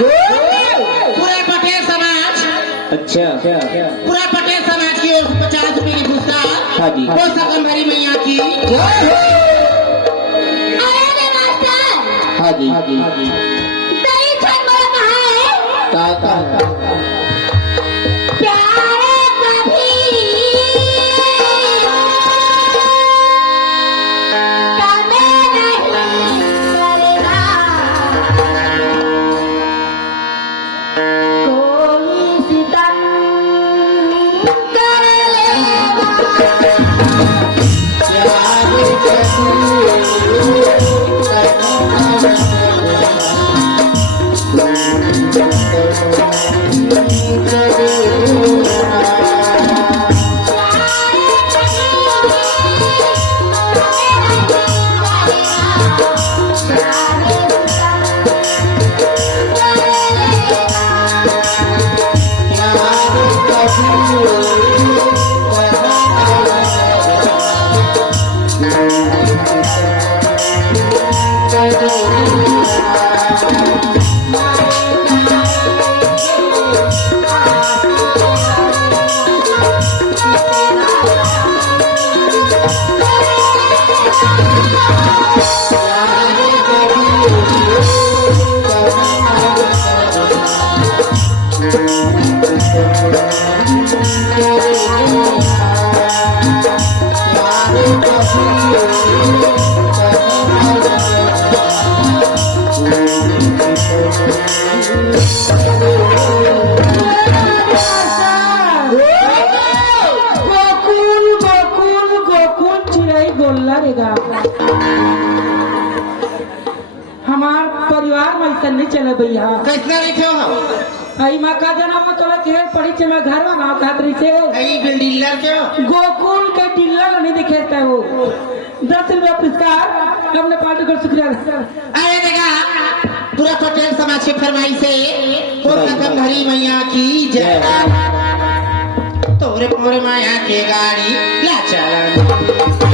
पूरा पटेल समाज, अच्छा पूरा पटेल समाज की ओर से 50 रुपए की पुरस्कार हाँ जी। वो सकंबरी मैया की। हाँ जी हमार परिवार में ऐसा नहीं चले भैया। कैसना रखे हो आई माँ का जना में चला खेल पड़ी चला घर में गाँव खात रही से डीलर के हो? गोकुल के डीलर नहीं दिखेता है वो 10 रुपया पुरस्कार हमने पार्टी को शुक्रिया। अरे देखा पूरा पटेल समाज की फरमाई से वो सकंबरी मैया की जय। तोरे मोरे माया के गाड़ी ला चला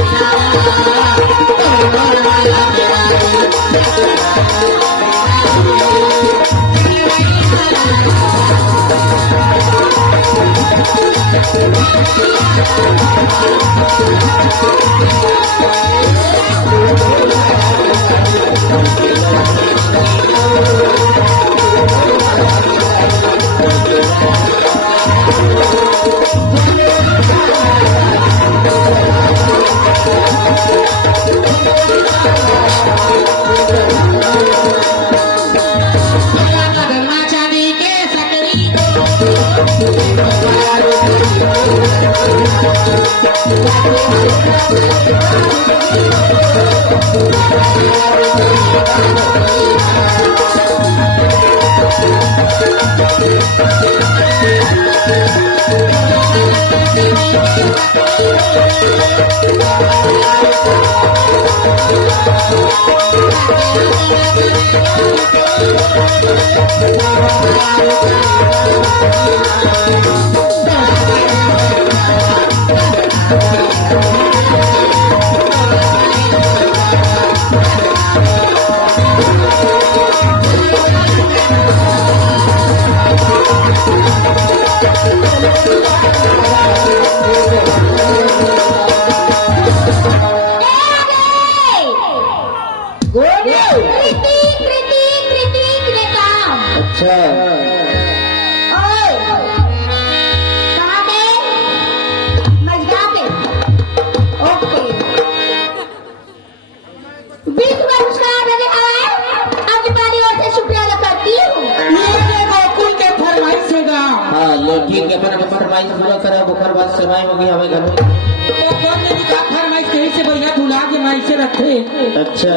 अच्छा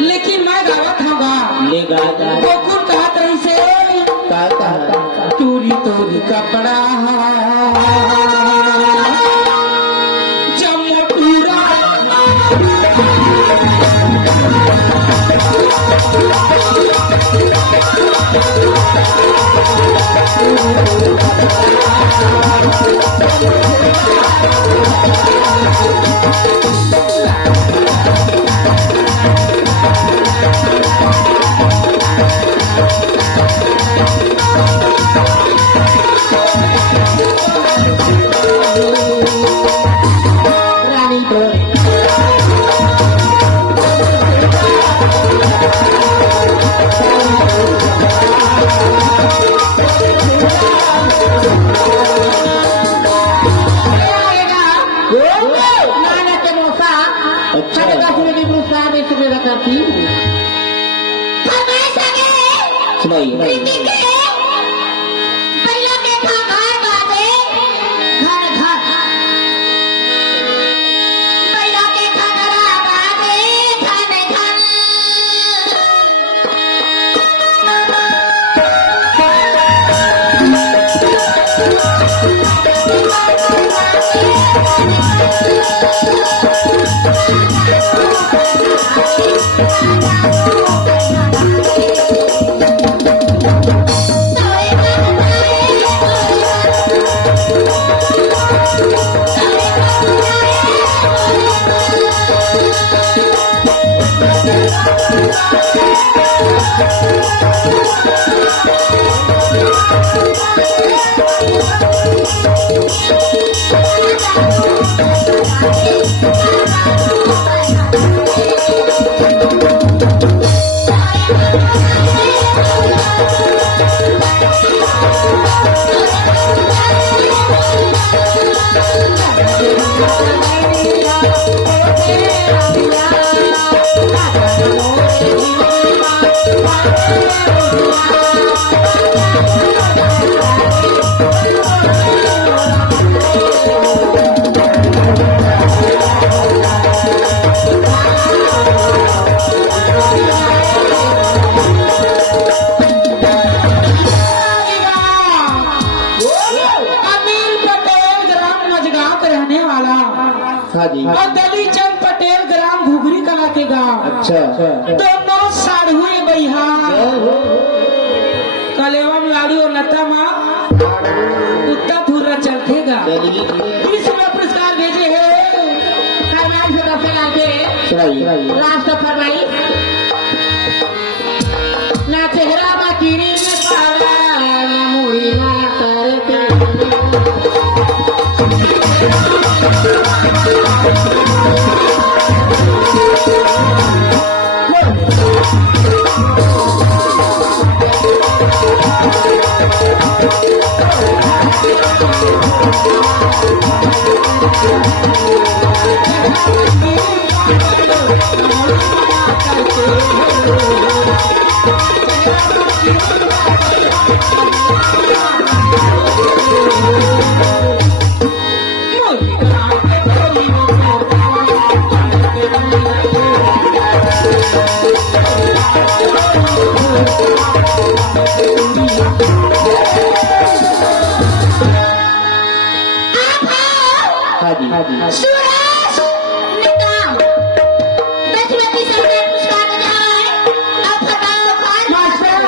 लेकिन मैं गावत होगा ले गा गोकुल कहत रही से तूरी तूरी कपड़ा जमटूरा रानी तो नाना के मौसा अच्छा। की पुरस्कार में सुबह करती सुनाइए। हाँ जी। और दलीचंद पटेल ग्राम घुघरी कला के गांव। अच्छा। दोनों साढ़ुए भैया कलेवा में लाड़ी और लता माँ उत्ता धुर्रा चलतेगा। इस पुरस्कार भेजे है कल्याण से रफेला के राष्ट्र फरमाई ना चेहरा बकीरी में पाला ना मुड़ी ना करते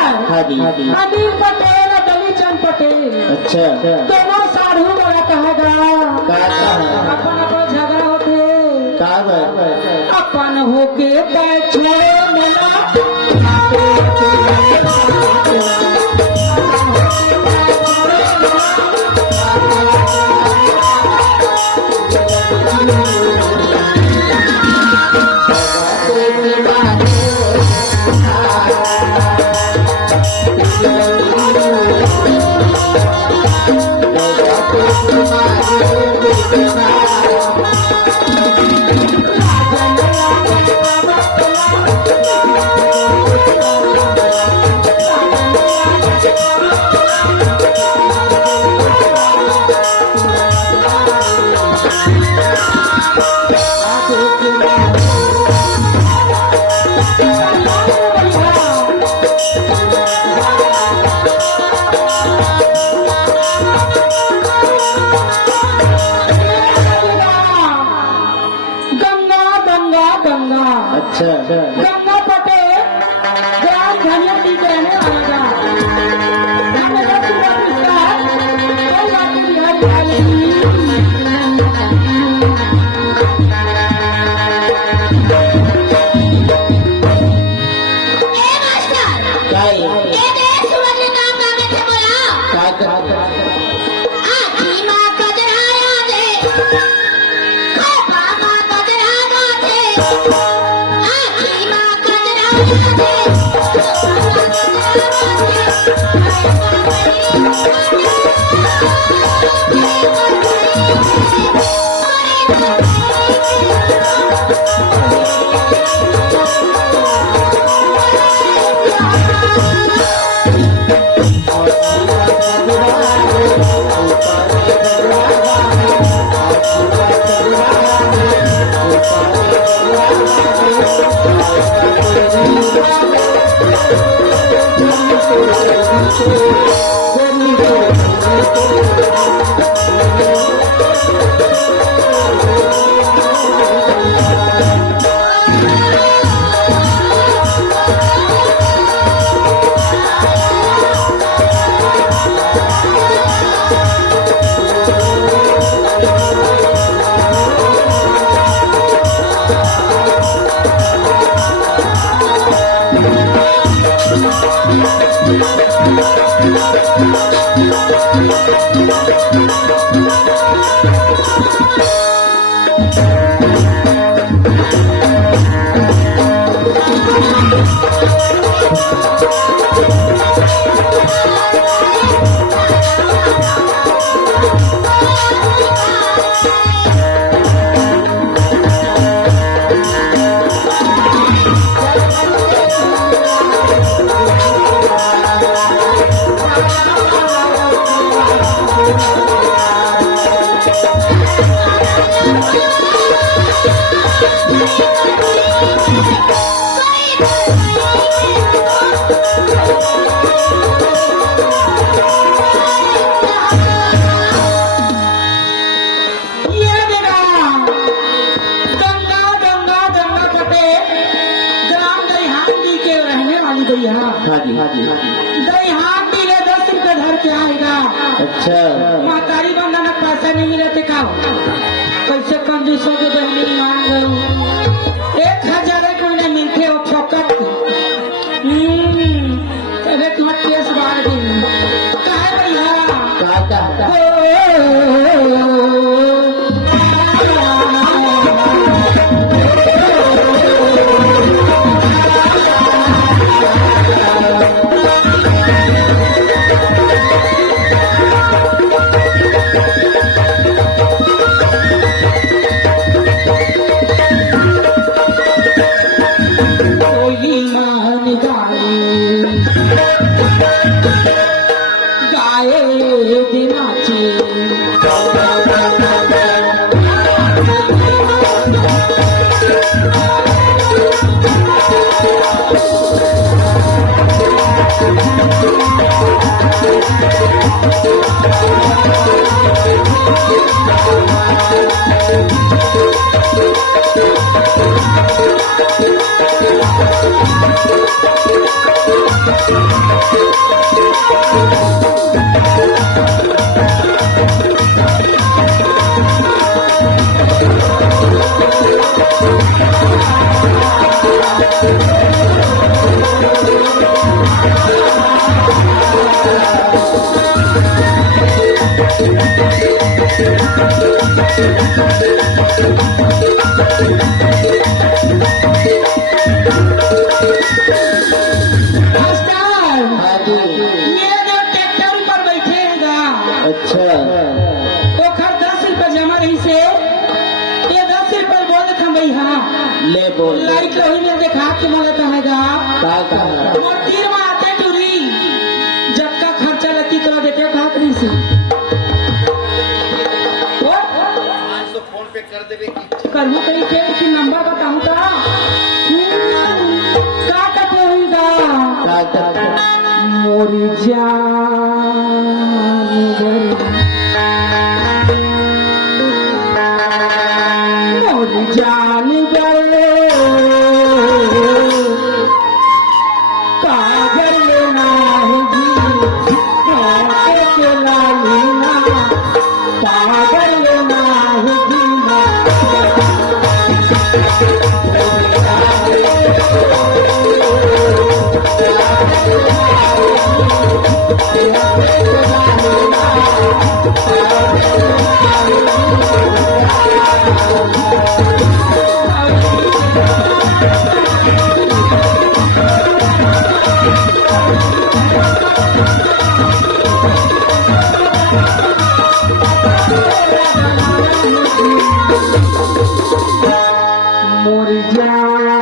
अनिल पटेल और दलीचंद पटेल। अच्छा। दोनों साधु वाला कहेगा अपन अपन झगड़ा होते अपन होके बैठे गंगा पटेल ग्राम धनियाटी के रहने वाला का हाँ जी दही हाथ मिले 10 रुपए धर के आएगा। अच्छा महतारी बंधन पैसा नहीं मिले थे का कैसे कंजूसों के बहनी मांग गए 1000 एक महीने मिलते हो फोकट रेट मत केस बार दी काहे भैया लाइट लोही में देखा के बोले कहेगा मंदिर में आते टूरी जब का खर्चा लगती तो देते खातरी से फोन पे कर देवे करबू कहीं के कि नंबर बताऊं का कहूँगा मोरी जान मोरी जान मोर जान